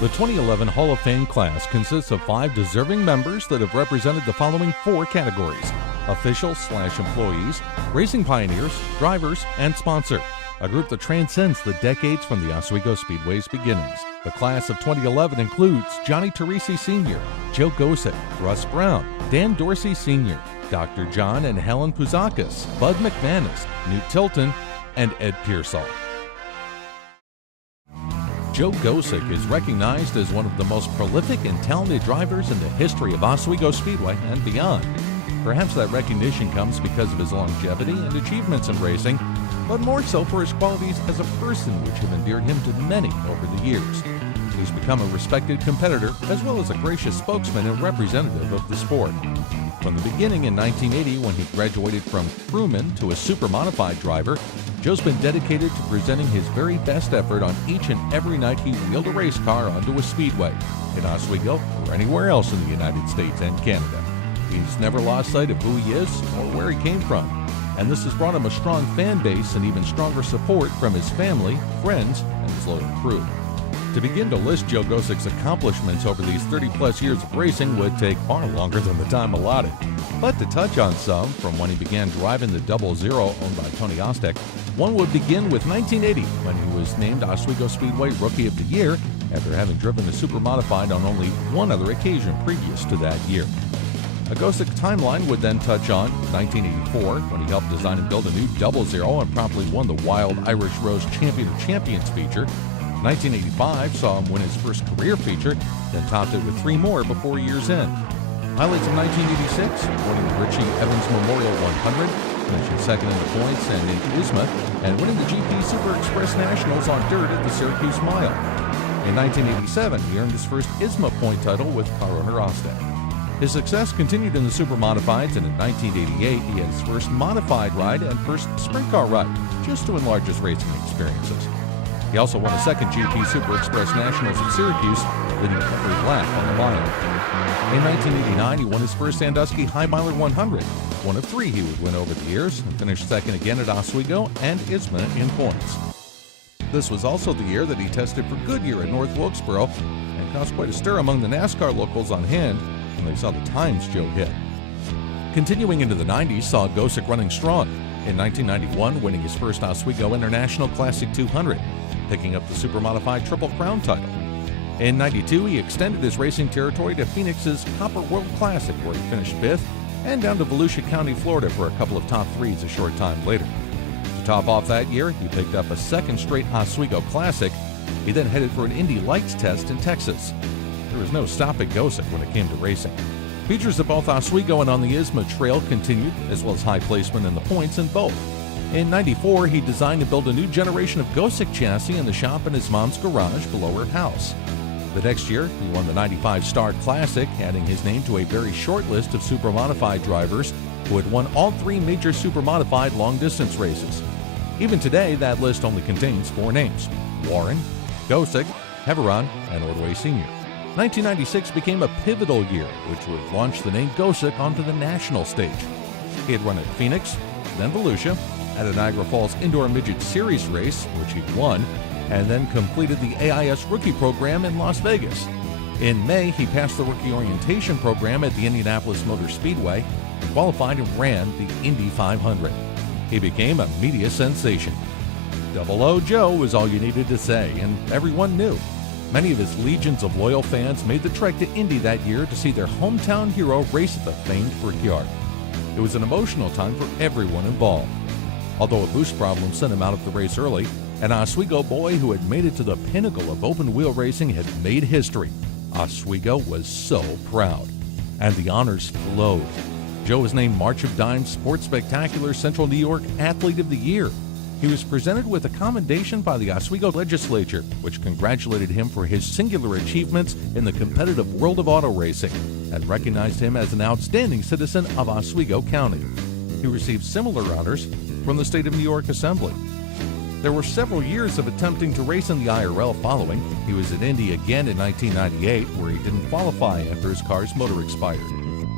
The 2011 Hall of Fame class consists of 5 deserving members that have represented the following 4 categories: officials/employees, racing pioneers, drivers, and sponsor. A group that transcends the decades from the Oswego Speedway's beginnings. The class of 2011 includes Johnny Teresi Sr., Joe Gosick, Russ Brown, Dan Dorsey Sr., Dr. John and Helen Puzakis, Bud McManus, Newt Tilton, and Ed Pearsall. Joe Gosick is recognized as one of the most prolific and talented drivers in the history of Oswego Speedway and beyond. Perhaps that recognition comes because of his longevity and achievements in racing, but more so for his qualities as a person, which have endeared him to many over the years. He's become a respected competitor as well as a gracious spokesman and representative of the sport. From the beginning in 1980, when he graduated from crewman to a super modified driver, Joe's been dedicated to presenting his very best effort on each and every night he wheeled a race car onto a speedway, in Oswego or anywhere else in the United States and Canada. He's never lost sight of who he is or where he came from, and this has brought him a strong fan base and even stronger support from his family, friends, and his loyal crew. To begin to list Joe Gosick's accomplishments over these 30-plus years of racing would take far longer than the time allotted. But to touch on some, from when he began driving the 00 owned by Tony Ostek, one would begin with 1980, when he was named Oswego Speedway Rookie of the Year after having driven a super modified on only one other occasion previous to that year. A Gosick timeline would then touch on 1984, when he helped design and build a new 00 and promptly won the Wild Irish Rose Champion of Champions feature. 1985 saw him win his first career feature, then topped it with 3 more before year's end. Highlights of 1986, winning the Richie Evans Memorial 100, finishing second in the points and in ISMA, and winning the GP Super Express Nationals on dirt at the Syracuse Mile. In 1987, he earned his first ISMA point title with car owner Ostek. His success continued in the super modifieds, and in 1988, he had his first modified ride and first sprint car ride, just to enlarge his racing experiences. He also won a second GP Super Express Nationals at Syracuse, winning every lap on the mile. In 1989, he won his first Sandusky High Miler 100, one of 3 he would win over the years, and finished second again at Oswego and ISMA in points. This was also the year that he tested for Goodyear at North Wilkesboro and caused quite a stir among the NASCAR locals on hand when they saw the times Joe hit. Continuing into the 90s saw Gosick running strong, in 1991 winning his first Oswego International Classic 200, picking up the super modified Triple Crown title. In 92, he extended his racing territory to Phoenix's Copper World Classic, where he finished 5th, and down to Volusia County, Florida for a couple of top 3s a short time later. To top off that year, he picked up a second straight Oswego Classic. He then headed for an Indy Lights test in Texas. There was no stopping Gosick when it came to racing. Features at both Oswego and on the ISMA Trail continued, as well as high placement in the points in both. In 94, he designed and built a new generation of Gosick chassis in the shop in his mom's garage below her house. The next year, he won the 95 Star Classic, adding his name to a very short list of super modified drivers who had won all 3 major super modified long-distance races. Even today, that list only contains 4 names: Warren, Gosick, Heveron, and Ordway Sr. 1996 became a pivotal year, which would launch the name Gosick onto the national stage. He had run at Phoenix, then Volusia, at a Niagara Falls Indoor Midget Series race, which he won, and then completed the AIS Rookie Program in Las Vegas. In May, he passed the Rookie Orientation Program at the Indianapolis Motor Speedway, qualified and ran the Indy 500. He became a media sensation. 00 Joe was all you needed to say, and everyone knew. Many of his legions of loyal fans made the trek to Indy that year to see their hometown hero race at the famed Brickyard. It was an emotional time for everyone involved. Although a boost problem sent him out of the race early, an Oswego boy who had made it to the pinnacle of open-wheel racing had made history. Oswego was so proud, and the honors flowed. Joe was named March of Dimes Sports Spectacular Central New York Athlete of the Year. He was presented with a commendation by the Oswego Legislature, which congratulated him for his singular achievements in the competitive world of auto racing and recognized him as an outstanding citizen of Oswego County. He received similar honors from the State of New York Assembly. There were several years of attempting to race in the IRL following. He was at Indy again in 1998, where he didn't qualify after his car's motor expired.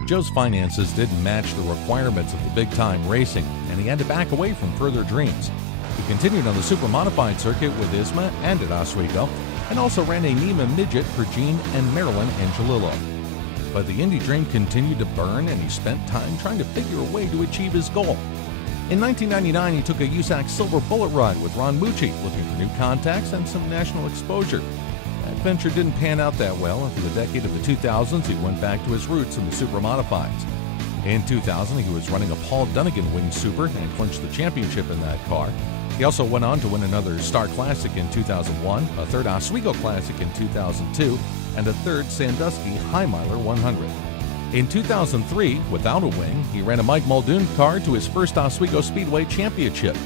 Joe's finances didn't match the requirements of the big-time racing, and he had to back away from further dreams. He continued on the super modified circuit with ISMA and at Oswego, and also ran a NEMA midget for Gene and Marilyn Angelillo. But the Indy dream continued to burn, and he spent time trying to figure a way to achieve his goal. In 1999, he took a USAC Silver Bullet ride with Ron Mucci, looking for new contacts and some national exposure. That venture didn't pan out that well, and for the decade of the 2000s, he went back to his roots in the Super Modifieds. In 2000, he was running a Paul Dunnigan Wing Super and clinched the championship in that car. He also went on to win another Star Classic in 2001, a third Oswego Classic in 2002, and a third Sandusky High Miler 100. In 2003, without a wing, he ran a Mike Muldoon car to his first Oswego Speedway championship,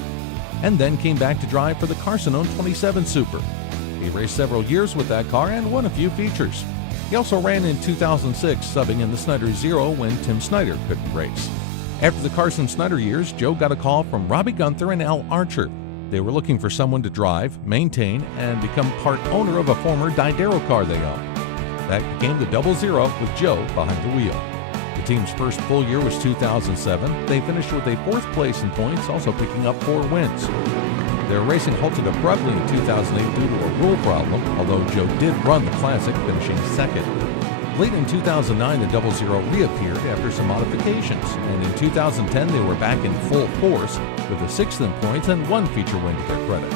and then came back to drive for the Carcinone 27 Super. He raced several years with that car and won a few features. He also ran in 2006, subbing in the Snyder Zero when Tim Snyder couldn't race. After the Carson Snyder years, Joe got a call from Robbie Gunther and Al Archer. They were looking for someone to drive, maintain, and become part owner of a former Didero car they owned. That became the 00 with Joe behind the wheel. The team's first full year was 2007. They finished with a 4th place in points, also picking up 4 wins. Their racing halted abruptly in 2008 due to a rule problem, although Joe did run the Classic, finishing 2nd. Late in 2009, the 00 reappeared after some modifications, and in 2010 they were back in full force with a 6th in points and 1 feature win to their credit.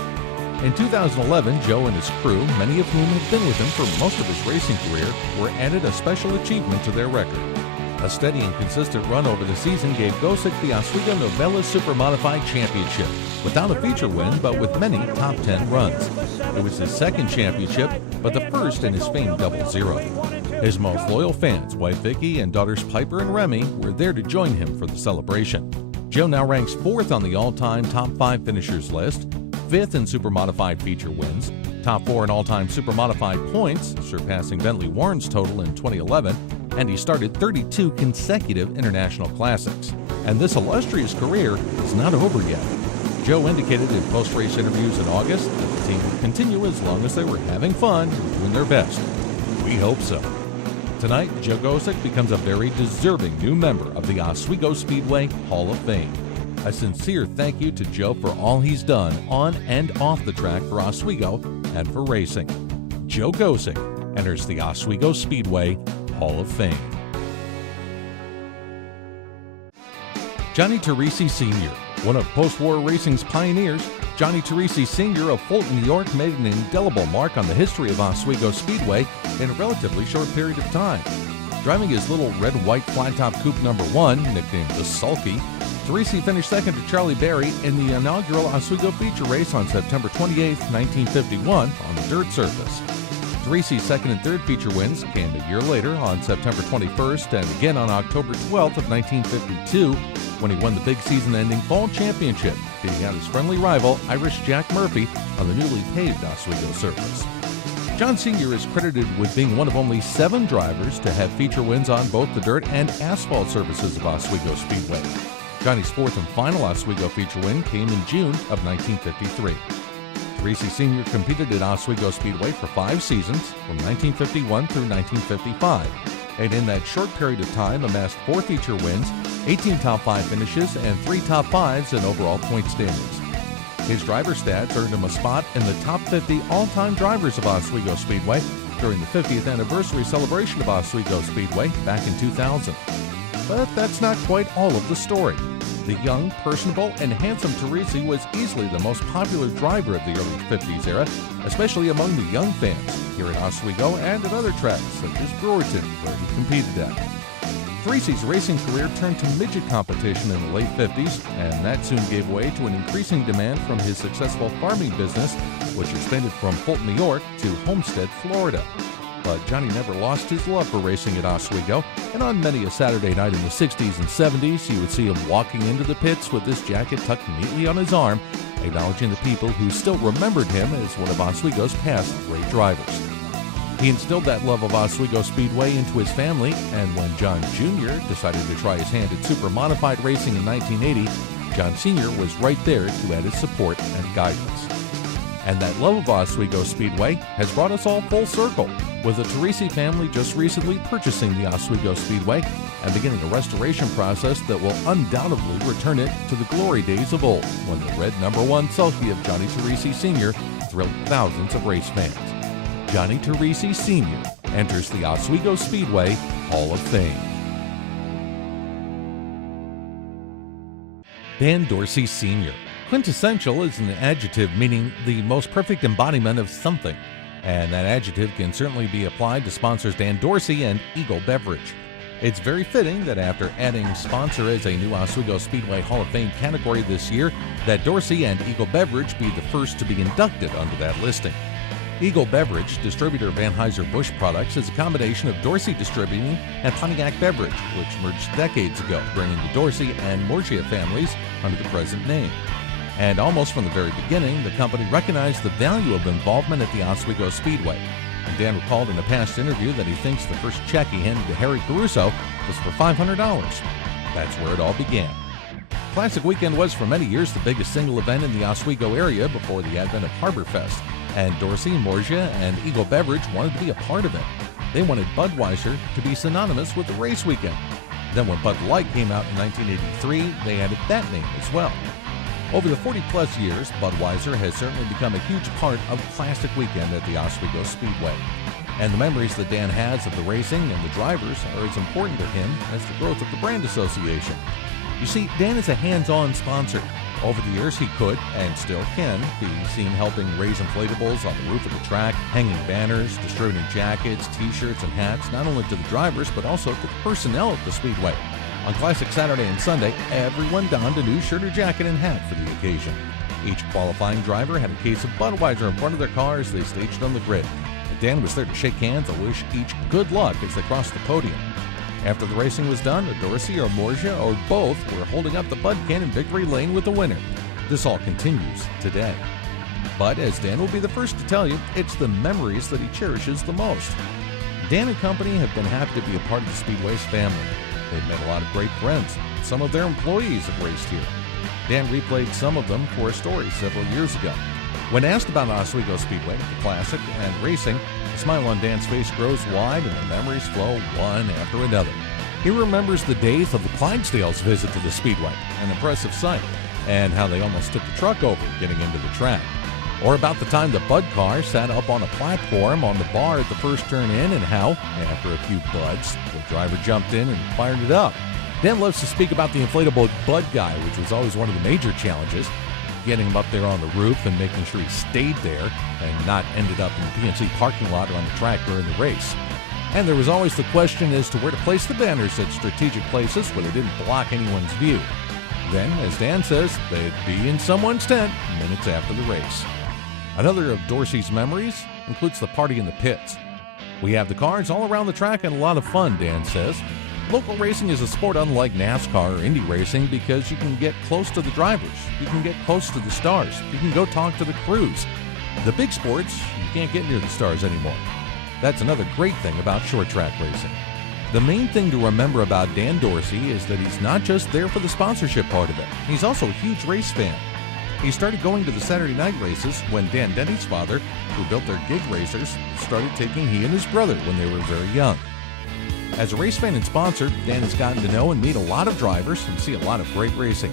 In 2011, Joe and his crew, many of whom have been with him for most of his racing career, were added a special achievement to their record. A steady and consistent run over the season gave Gosick the Oswego Novella Super Modified Championship, without a feature win but with many top 10 runs. It was his 2nd championship, but the first in his famed 00. His most loyal fans, wife Vicky and daughters Piper and Remy, were there to join him for the celebration. Joe now ranks 4th on the all-time top 5 finishers list, 5th in Super Modified feature wins, top 4 in all-time Super Modified points, surpassing Bentley Warren's total in 2011, and he started 32 consecutive international classics. And this illustrious career is not over yet. Joe indicated in post-race interviews in August that the team would continue as long as they were having fun and doing their best. We hope so. Tonight, Joe Gosick becomes a very deserving new member of the Oswego Speedway Hall of Fame. A sincere thank you to Joe for all he's done on and off the track for Oswego and for racing. Joe Gosick enters the Oswego Speedway Hall of Fame. Johnny Teresi Sr., one of post-war racing's pioneers, Johnny Teresi Sr. of Fulton, New York, made an indelible mark on the history of Oswego Speedway in a relatively short period of time. Driving his little red-white flat-top coupe number 1, nicknamed the Sulky, Teresi finished 2nd to Charlie Berry in the inaugural Oswego feature race on September 28, 1951, on the dirt surface. Teresi's 2nd and 3rd feature wins came a year later on September 21st and again on October 12th of 1952, when he won the big season-ending fall championship, beating out his friendly rival, Irish Jack Murphy, on the newly paved Oswego surface. John Sr. is credited with being one of only 7 drivers to have feature wins on both the dirt and asphalt surfaces of Oswego Speedway. Johnny's 4th and final Oswego feature win came in June of 1953. Teresi Sr. competed at Oswego Speedway for 5 seasons, from 1951 through 1955, and in that short period of time amassed 4 feature wins, 18 top 5 finishes, and 3 top 5s in overall point standings. His driver stats earned him a spot in the top 50 all-time drivers of Oswego Speedway during the 50th anniversary celebration of Oswego Speedway back in 2000. But that's not quite all of the story. The young, personable, and handsome Teresi was easily the most popular driver of the early 50s era, especially among the young fans here at Oswego and at other tracks such as Brewerton, where he competed at. Teresi's racing career turned to midget competition in the late 50s, and that soon gave way to an increasing demand from his successful farming business, which expanded from Fulton, New York to Homestead, Florida. But Johnny never lost his love for racing at Oswego, and on many a Saturday night in the 60s and 70s, you would see him walking into the pits with his jacket tucked neatly on his arm, acknowledging the people who still remembered him as one of Oswego's past great drivers. He instilled that love of Oswego Speedway into his family, and when John Jr. decided to try his hand at super modified racing in 1980, John Sr. was right there to add his support and guidance. And that love of Oswego Speedway has brought us all full circle, with the Teresi family just recently purchasing the Oswego Speedway and beginning a restoration process that will undoubtedly return it to the glory days of old, when the red number 1 Sulky of Johnny Teresi Sr. thrilled thousands of race fans. Johnny Teresi Sr. enters the Oswego Speedway Hall of Fame. Dan Dorsey Sr. Quintessential is an adjective meaning the most perfect embodiment of something, and that adjective can certainly be applied to sponsors Dan Dorsey and Eagle Beverage. It's very fitting that after adding sponsor as a new Oswego Speedway Hall of Fame category this year, that Dorsey and Eagle Beverage be the first to be inducted under that listing. Eagle Beverage, distributor of Anheuser-Busch products, is a combination of Dorsey Distributing and Pontiac Beverage, which merged decades ago, bringing the Dorsey and Morgia families under the present name. And almost from the very beginning, the company recognized the value of involvement at the Oswego Speedway. And Dan recalled in a past interview that he thinks the first check he handed to Harry Caruso was for $500. That's where it all began. Classic Weekend was for many years the biggest single event in the Oswego area before the advent of Harborfest, and Dorsey, Morgia, and Eagle Beverage wanted to be a part of it. They wanted Budweiser to be synonymous with the race weekend. Then when Bud Light came out in 1983, they added that name as well. Over the 40-plus years, Budweiser has certainly become a huge part of Classic Weekend at the Oswego Speedway. And the memories that Dan has of the racing and the drivers are as important to him as the growth of the brand association. You see, Dan is a hands-on sponsor. Over the years, he could, and still can, be seen helping raise inflatables on the roof of the track, hanging banners, distributing jackets, t-shirts, and hats, not only to the drivers, but also to the personnel at the Speedway. On Classic Saturday and Sunday, everyone donned a new shirt or jacket and hat for the occasion. Each qualifying driver had a case of Budweiser in front of their car as they staged on the grid. And Dan was there to shake hands and wish each good luck as they crossed the podium. After the racing was done, a Dorsey or Morgia or both were holding up the Bud can in victory lane with the winner. This all continues today. But as Dan will be the first to tell you, it's the memories that he cherishes the most. Dan and company have been happy to be a part of the Speedway's family. They've made a lot of great friends. Some of their employees have raced here. Dan replayed some of them for a story several years ago. When asked about Oswego Speedway, the classic, and racing, the smile on Dan's face grows wide and the memories flow one after another. He remembers the days of the Clydesdales' visit to the Speedway, an impressive sight, and how they almost tipped the truck over getting into the track. Or about the time the Bud car sat up on a platform on the bar at the first turn in and how, after a few buds, the driver jumped in and fired it up. Dan loves to speak about the inflatable Bud guy, which was always one of the major challenges, getting him up there on the roof and making sure he stayed there and not ended up in the PNC parking lot or on the track during the race. And there was always the question as to where to place the banners at strategic places where they didn't block anyone's view. Then, as Dan says, they'd be in someone's tent minutes after the race. Another of Dorsey's memories includes the party in the pits. We have the cars all around the track and a lot of fun, Dan says. Local racing is a sport unlike NASCAR or Indy racing because you can get close to the drivers, you can get close to the stars, you can go talk to the crews. The big sports, you can't get near the stars anymore. That's another great thing about short track racing. The main thing to remember about Dan Dorsey is that he's not just there for the sponsorship part of it, he's also a huge race fan. He started going to the Saturday night races when Dan Denny's father, who built their gig racers, started taking he and his brother when they were very young. As a race fan and sponsor, Dan has gotten to know and meet a lot of drivers and see a lot of great racing.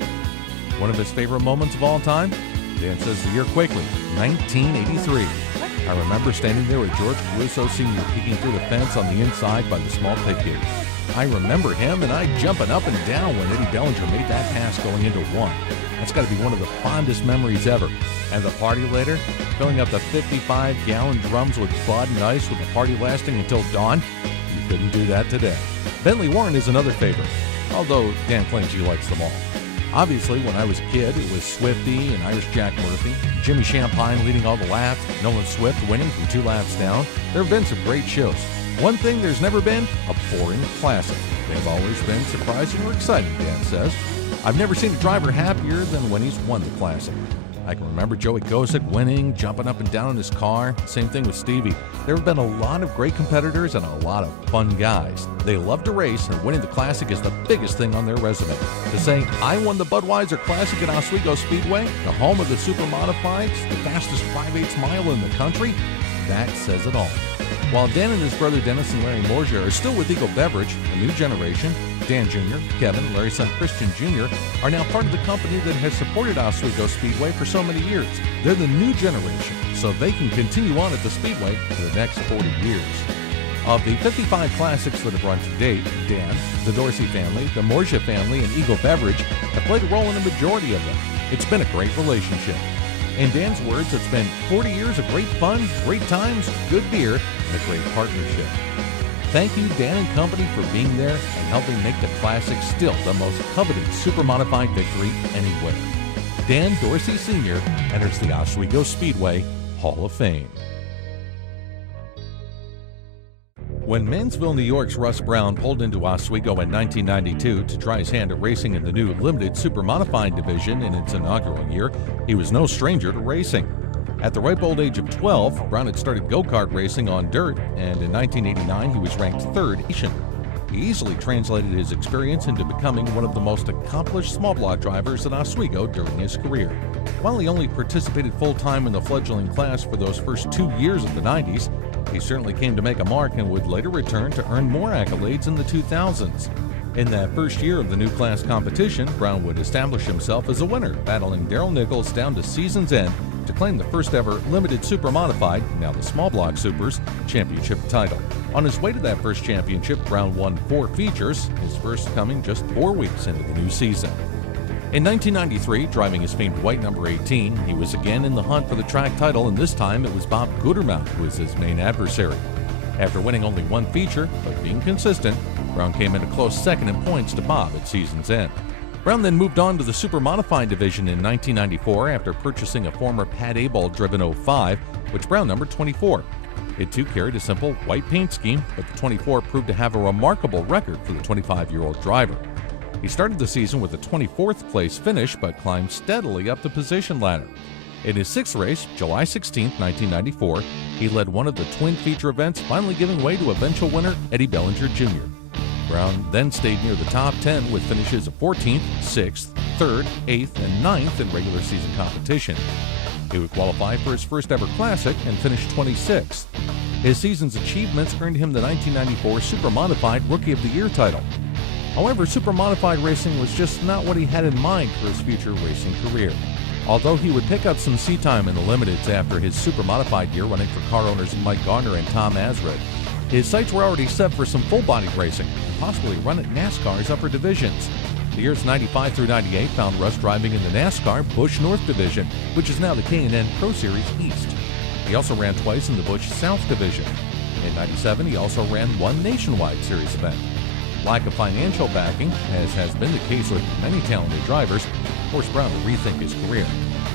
One of his favorite moments of all time? Dan says the year quickly, 1983. I remember standing there with George Caruso Sr. peeking through the fence on the inside by the small pit gate. I remember him and I jumping up and down when Eddie Bellinger made that pass going into one. That's got to be one of the fondest memories ever. And the party later, filling up the 55-gallon drums with Bud and ice with the party lasting until dawn. You couldn't do that today. Bentley Warren is another favorite, although Dan claims he likes them all. Obviously, when I was a kid, it was Swifty and Irish Jack Murphy, Jimmy Champagne leading all the laps, Nolan Swift winning from 2 laps down. There have been some great shows. One thing there's never been, a boring classic. They've always been surprising or exciting, Dan says. I've never seen a driver happier than when he's won the classic. I can remember Joey Kosick winning, jumping up and down in his car. Same thing with Stevie. There have been a lot of great competitors and a lot of fun guys. They love to race, and winning the Classic is the biggest thing on their resume. To say, I won the Budweiser Classic at Oswego Speedway, the home of the super modifieds, the fastest 5/8 mile in the country, that says it all. While Dan and his brother Dennis and Larry Morgia are still with Eagle Beverage, a new generation, Dan Jr., Kevin, Larry's son Christian Jr., are now part of the company that has supported Oswego Speedway for so many years. They're the new generation, so they can continue on at the Speedway for the next 40 years. Of the 55 classics that have run to date, Dan, the Dorsey family, the Morgia family, and Eagle Beverage have played a role in a majority of them. It's been a great relationship. In Dan's words, it's been 40 years of great fun, great times, good beer, and a great partnership. Thank you, Dan and company, for being there and helping make the Classic still the most coveted super modified victory anywhere. Dan Dorsey Sr. enters the Oswego Speedway Hall of Fame. When Mansville, New York's Russ Brown pulled into Oswego in 1992 to try his hand at racing in the new limited super modified division in its inaugural year, he was no stranger to racing. At the ripe old age of 12, Brown had started go-kart racing on dirt, and in 1989 he was ranked third nation. He easily translated his experience into becoming one of the most accomplished small block drivers at Oswego during his career. While he only participated full-time in the fledgling class for those first 2 years of the 90s, he certainly came to make a mark and would later return to earn more accolades in the 2000s. In that first year of the new class competition, Brown would establish himself as a winner, battling Darrell Nichols down to season's end to claim the first ever limited super modified, now the small block supers, championship title. On his way to that first championship, Brown won 4 features, his first coming just 4 weeks into the new season. In 1993, driving his famed white number 18, he was again in the hunt for the track title, and this time it was Bob Gutermount who was his main adversary. After winning only 1 feature, but being consistent, Brown came in a close second in points to Bob at season's end. Brown then moved on to the super modified division in 1994 after purchasing a former Pat Abel-driven 05, which Brown numbered 24. It too carried a simple white paint scheme, but the 24 proved to have a remarkable record for the 25-year-old driver. He started the season with a 24th place finish, but climbed steadily up the position ladder. In his 6th race, July 16, 1994, he led one of the twin feature events, finally giving way to eventual winner Eddie Bellinger Jr. Brown then stayed near the top 10 with finishes of 14th, 6th, 3rd, 8th, and 9th in regular season competition. He would qualify for his first ever Classic and finished 26th. His season's achievements earned him the 1994 Super Modified Rookie of the Year title. However, super modified racing was just not what he had in mind for his future racing career. Although he would pick up some seat time in the limiteds after his super modified year running for car owners Mike Garner and Tom Azred, his sights were already set for some full-body racing and possibly run at NASCAR's upper divisions. The years 95 through 98 found Russ driving in the NASCAR Busch North Division, which is now the K&N Pro Series East. He also ran twice in the Busch South Division. In 97, he also ran one nationwide series event. Lack of financial backing, as has been the case with many talented drivers, forced Brown to rethink his career.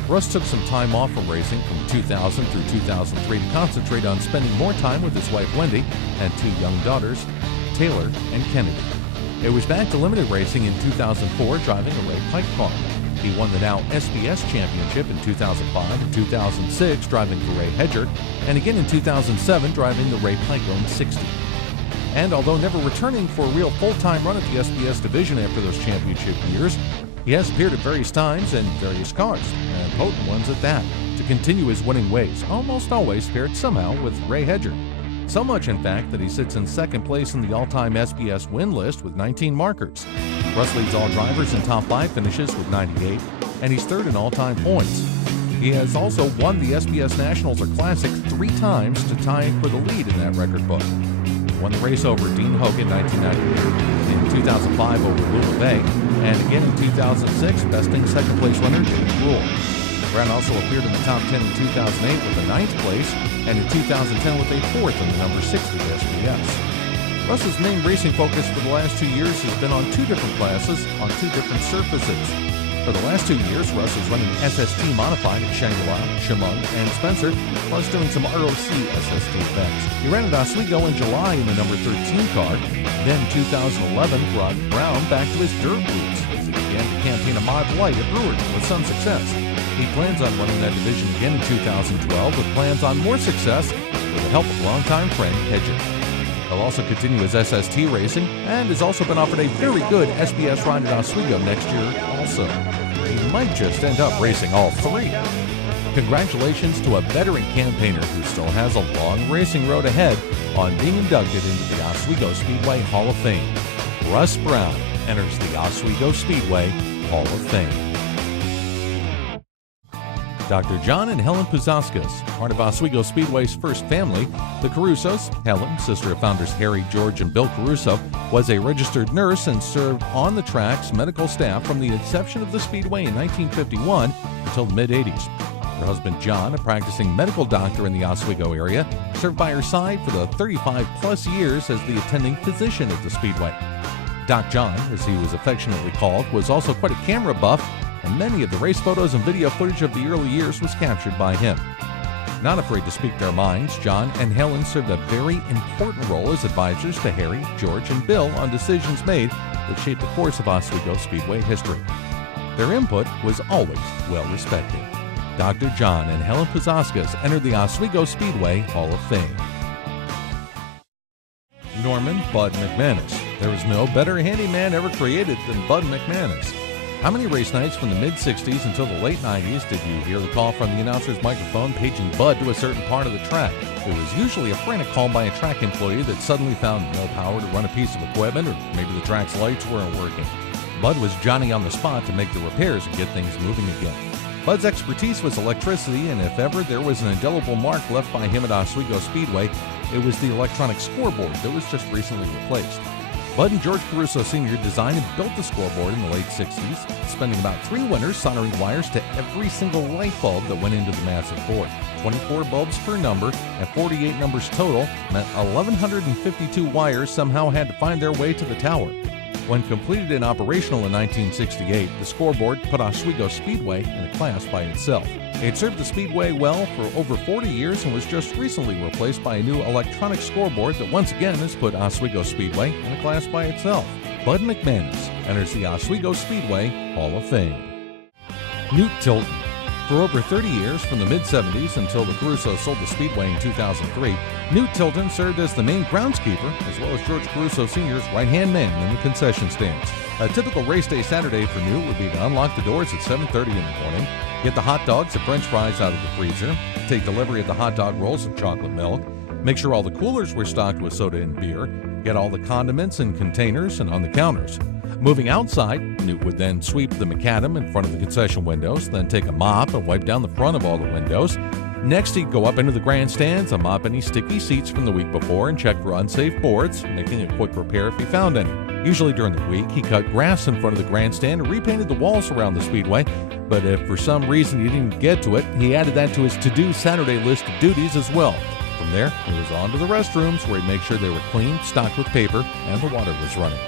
Russ took some time off from racing from 2000 through 2003 to concentrate on spending more time with his wife Wendy and 2 young daughters, Taylor and Kennedy. It was back to limited racing in 2004, driving a Ray Pike car. He won the now SBS Championship in 2005 and 2006, driving for Ray Hedger, and again in 2007, driving the Ray Pike-owned 60. And although never returning for a real full-time run at the SBS division after those championship years, he has appeared at various times in various cars, and potent ones at that, to continue his winning ways, almost always paired somehow with Ray Hedger. So much, in fact, that he sits in second place in the all-time SBS win list with 19 markers. Russ leads all drivers in top 5 finishes with 98, and he's third in all-time points. He has also won the SBS Nationals or Classic 3 times to tie for the lead in that record book. Won the race over Dean Hogan in 1998, in 2005 over Lula Bay, and again in 2006, besting second-place runner Jimmy Rule. Brown also appeared in the top 10 in 2008 with a 9th place, and in 2010 with a 4th in the number 60 SBS. Russ's main racing focus for the last 2 years has been on 2 different classes on 2 different surfaces. For the last 2 years, Russ is running SST modified at Shangri-La, Chemung, and Spencer, plus doing some ROC SST events. He ran at Oswego in July in the number 13 car. Then 2011 brought Brown back to his dirt roots as he began to campaign a Mod Light at Brewery with some success. He plans on running that division again in 2012 with plans on more success with the help of longtime friend Hedger. He'll also continue his SST racing and has also been offered a very good SBS ride at Oswego next year also. He might just end up racing all 3. Congratulations to a veteran campaigner who still has a long racing road ahead on being inducted into the Oswego Speedway Hall of Fame. Russ Brown enters the Oswego Speedway Hall of Fame. Dr. John and Helen Puzauskas, part of Oswego Speedway's first family. The Carusos, Helen, sister of founders Harry, George, and Bill Caruso, was a registered nurse and served on the track's medical staff from the inception of the Speedway in 1951 until the mid-'80s. Her husband John, a practicing medical doctor in the Oswego area, served by her side for the 35-plus years as the attending physician at the Speedway. Doc John, as he was affectionately called, was also quite a camera buff, and many of the race photos and video footage of the early years was captured by him. Not afraid to speak their minds, John and Helen served a very important role as advisors to Harry, George, and Bill on decisions made that shaped the course of Oswego Speedway history. Their input was always well respected. Dr. John and Helen Puzauskas entered the Oswego Speedway Hall of Fame. Norman Bud McManus. There was no better handyman ever created than Bud McManus. How many race nights from the mid-'60s until the late '90s did you hear the call from the announcer's microphone paging Bud to a certain part of the track? It was usually a frantic call by a track employee that suddenly found no power to run a piece of equipment, or maybe the track's lights weren't working. Bud was Johnny on the spot to make the repairs and get things moving again. Bud's expertise was electricity, and if ever there was an indelible mark left by him at Oswego Speedway, it was the electronic scoreboard that was just recently replaced. Bud and George Caruso Sr. designed and built the scoreboard in the late '60s, spending about 3 winters soldering wires to every single light bulb that went into the massive board. 24 bulbs per number and 48 numbers total meant 1,152 wires somehow had to find their way to the tower. When completed and operational in 1968, the scoreboard put Oswego Speedway in a class by itself. It served the Speedway well for over 40 years and was just recently replaced by a new electronic scoreboard that once again has put Oswego Speedway in a class by itself. Bud McManus enters the Oswego Speedway Hall of Fame. Newt Tilton. For over 30 years, from the mid-'70s until the Caruso sold the Speedway in 2003, Newt Tilton served as the main groundskeeper, as well as George Caruso Sr.'s right-hand man in the concession stands. A typical race day Saturday for Newt would be to unlock the doors at 7:30 in the morning, get the hot dogs and french fries out of the freezer, take delivery of the hot dog rolls and chocolate milk, make sure all the coolers were stocked with soda and beer, get all the condiments in containers and on the counters. Moving outside, Newt would then sweep the macadam in front of the concession windows, then take a mop and wipe down the front of all the windows. Next, he'd go up into the grandstands and mop any sticky seats from the week before and check for unsafe boards, making a quick repair if he found any. Usually during the week, he cut grass in front of the grandstand and repainted the walls around the Speedway, but if for some reason he didn't get to it, he added that to his to-do Saturday list of duties as well. From there, he was on to the restrooms, where he'd make sure they were clean, stocked with paper, and the water was running.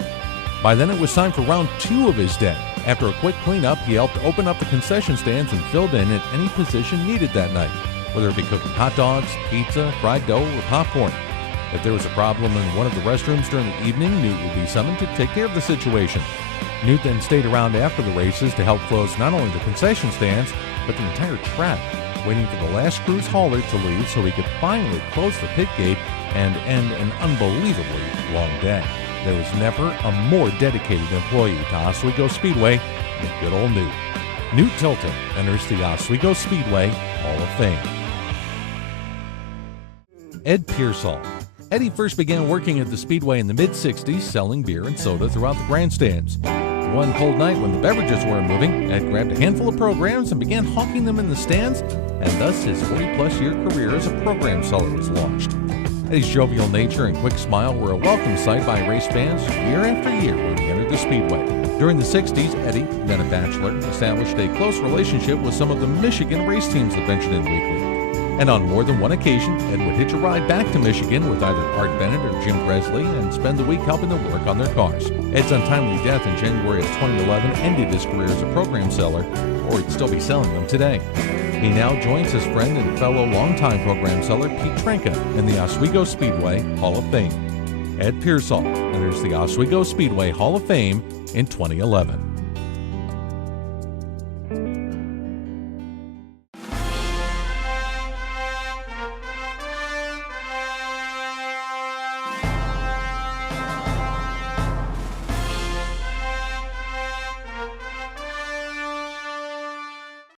By then, it was time for round 2 of his day. After a quick cleanup, he helped open up the concession stands and filled in at any position needed that night, whether it be cooking hot dogs, pizza, fried dough, or popcorn. If there was a problem in one of the restrooms during the evening, Newt would be summoned to take care of the situation. Newt then stayed around after the races to help close not only the concession stands, but the entire track, waiting for the last crew's hauler to leave so he could finally close the pit gate and end an unbelievably long day. There was never a more dedicated employee to Oswego Speedway than good old Newt. Newt Tilton enters the Oswego Speedway Hall of Fame. Ed Pearsall. Eddie first began working at the Speedway in the mid-'60s, selling beer and soda throughout the grandstands. One cold night when the beverages weren't moving, Ed grabbed a handful of programs and began hawking them in the stands, and thus his 40-plus year career as a program seller was launched. Eddie's jovial nature and quick smile were a welcome sight by race fans year after year when he entered the Speedway. During the '60s, Eddie, then a bachelor, established a close relationship with some of the Michigan race teams that ventured in weekly. And on more than one occasion, Ed would hitch a ride back to Michigan with either Art Bennett or Jim Presley and spend the week helping them work on their cars. Ed's untimely death in January of 2011 ended his career as a program seller, or he'd still be selling them today. He now joins his friend and fellow longtime program seller Pete Trenka in the Oswego Speedway Hall of Fame. Ed Pearsall enters the Oswego Speedway Hall of Fame in 2011.